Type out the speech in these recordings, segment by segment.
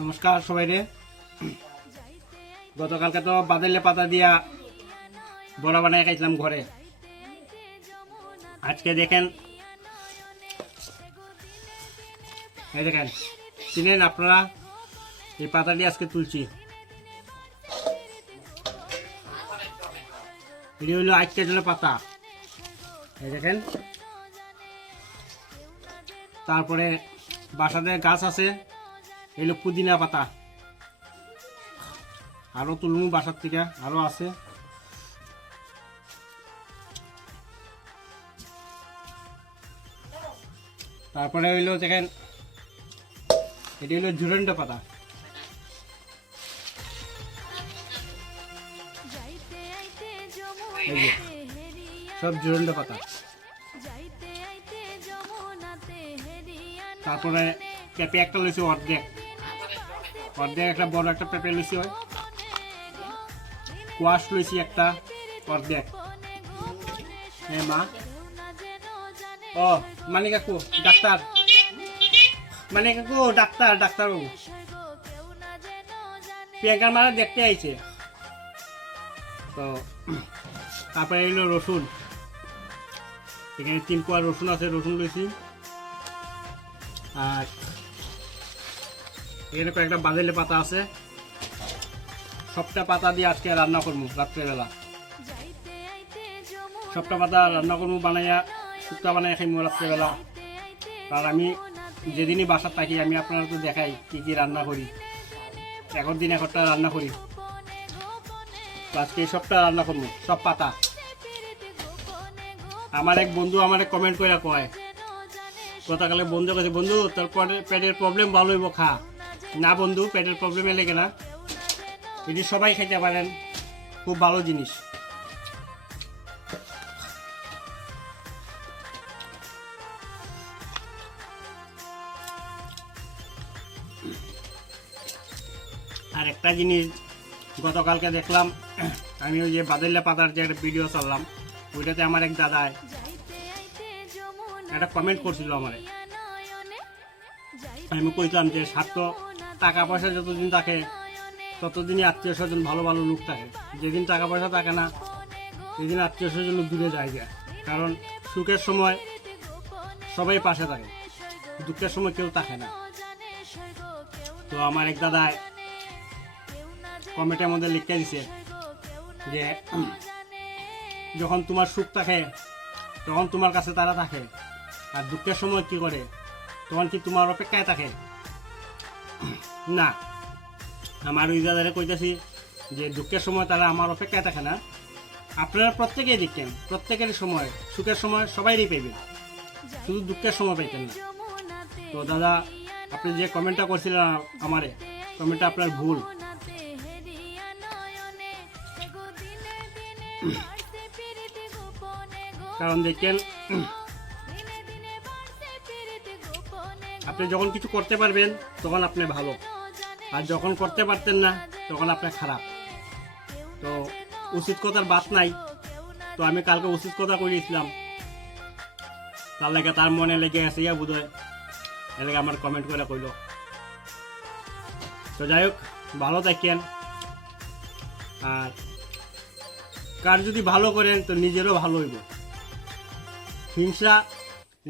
নমস্কার সবাই রে। গতকালকে তো বাদেলে পাতা দিয়া বড়া বানাই খাইছিলাম ঘরে। আজকে দেখেন, এই দেখেন, চিনেন আপনারা, এই পাতাটি আজকে তুলছি। এটি হলো আজকের জন্য পাতা, এই দেখেন। তারপরে বাসাতে গাছ আছে, এগুলো পুদিনা পাতা, আরও তুলমু বাসার থেকে, আরও আছে। তারপরে হইলো দেখেন, এটি হলো ঝুরন্ত পাতা, এই যে সব ঝুরন্ত পাতা। তারপরে পেঁপে একটা লইছি, অর্ধেক একটা বড় একটা পেঁপে লইছি, হয় কোয়াশ লইছি একটা অর্ধেক। হ্যাঁ মা, ও মানে কাকু ডাক্তার, মানে কাকু ডাক্তারবাবু প্রিয়াঙ্কার মারা দেখতে আইছে। তো তারপরে এলো রসুন, এখানে 3 কোয়া রসুন আছে, রসুন লইছি। আর এখানে কয়েকটা বাদেলে পাতা আছে, সবটা পাতা দিয়ে আজকে রান্না করবো রাত্রেবেলা। সবটা পাতা রান্না করবো, বানাইয়া শুক্তা বানাই খাইমু রাত্রেবেলা। কারণ আমি যেদিনই বাসার থাকি আমি আপনারা তো দেখাই কি কি রান্না করি, এখন দিন একটা রান্না করি। আজকে সবটা রান্না করবো, সব পাতা। আমার এক বন্ধু আমার কমেন্ট করে কয়, গতকালে বন্ধু কাছে, বন্ধু তোর পেটের প্রবলেম ভালো হইব, খা। না বন্ধু, পেটের প্রবলেমে লেগে না, এটি সবাই খেতে পারেন, খুব ভালো জিনিস। আর একটা জিনিস গতকালকে দেখলাম, আমি ওই যে বাদেল্লা পাতার যে একটা ভিডিও চাললাম, ওইটাতে আমার এক দাদায় একটা কমেন্ট করছিল আমারে। আমি কইতাম যে স্বার্থ, টাকা পয়সা যতদিন থাকে ততদিনই আত্মীয় স্বজন ভালো ভালো লোক থাকে, যেদিন টাকা পয়সা থাকে না সেদিন আত্মীয় স্বজন দূরে যায়। কারণ সুখের সময় সবাই পাশে থাকে, দুঃখের সময় কেউ থাকে না। তো আমার এক দাদায় কমেন্টের মধ্যে লিখে দিছে যে যখন তোমার সুখ থাকে তখন তোমার কাছে তারা থাকে, আর দুঃখের সময় কি করে, তখন কি তোমার অপেক্ষায় থাকে না। আমার ওই দাদারে কইতেছি যে দুঃখের সময় তারা আমার অপেক্ষায় থাকে না, আপনারা প্রত্যেকেই দেখতেন, প্রত্যেকেরই সময়, সুখের সময় সবাইরই পাইবেন, শুধু দুঃখের সময় পাইতেন না। তো দাদা, আপনি যে কমেন্টটা করছিলেন আমারে, কমেন্টটা আপনার ভুল। কারণ দেখেন, আপনি যখন কিছু করতে পারবেন তখন আপনি ভালো, আর যখন করতে পারতেন না তখন আপনি খারাপ। তো উচিত কথার বাত নাই। তো আমি কালকে উচিত কথা কইছিলাম, তার লাগে তার মনে লেগে গেছে, ইয়া বোধ হয় এলাকা আমার কমেন্ট করে কইল। তো যাই হোক, ভালো থাকেন। আর কার যদি ভালো করেন তো নিজেরও ভালো হইব। হিংসা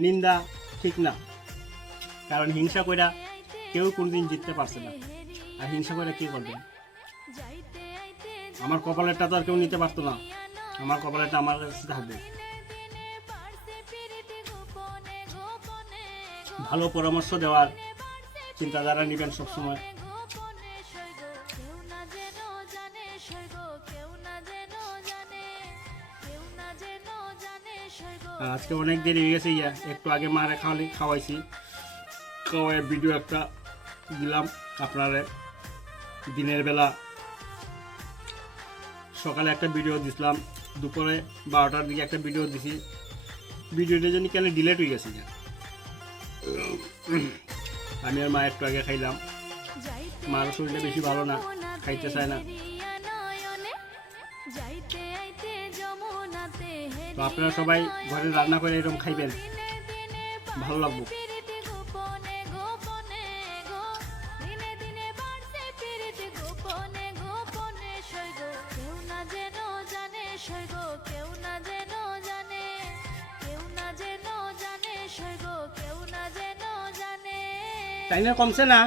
নিন্দা ঠিক না, কারণ হিংসা কইরা কেউ কোনদিন জিততে পারছে না, আর হিংসা করে কি করবেন। আমার কপালেরটা তো আর কেউ নিতে পারতো না, আমার কপালেরটা আমার কাছে থাকবে। ভালো পরামর্শ দেওয়ার চিন্তাধারা নেবেন সবসময়। আজকে অনেক দেরি হয়ে গেছে, একটু আগে মারে খাওয়াইছি, খাওয়াই ভিডিও একটা দিলাম আপনারা। দিনের বেলা সকালে একটা ভিডিও দিছিলাম, দুপুরে 12টার দিকে একটা ভিডিও দিছি। ভিডিওটা জানি কেন ডিলেট হয়ে গেছে। আমি আর মা একটু আগে খাইলাম, মার শরীরটা বেশি ভালো না, খাইতে চায় না। তো আপনারা সবাই ঘরে রান্না করে এরকম খাইবেন, ভালো লাগবে। তাই না কমছে না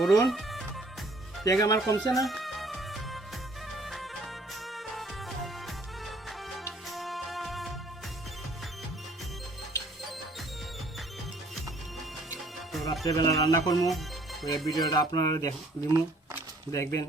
অরুণ, পেগ আমার কমছে না? তো রাত্রেবেলা রান্না করবো, তো এই ভিডিওটা আপনারা দেখবেন।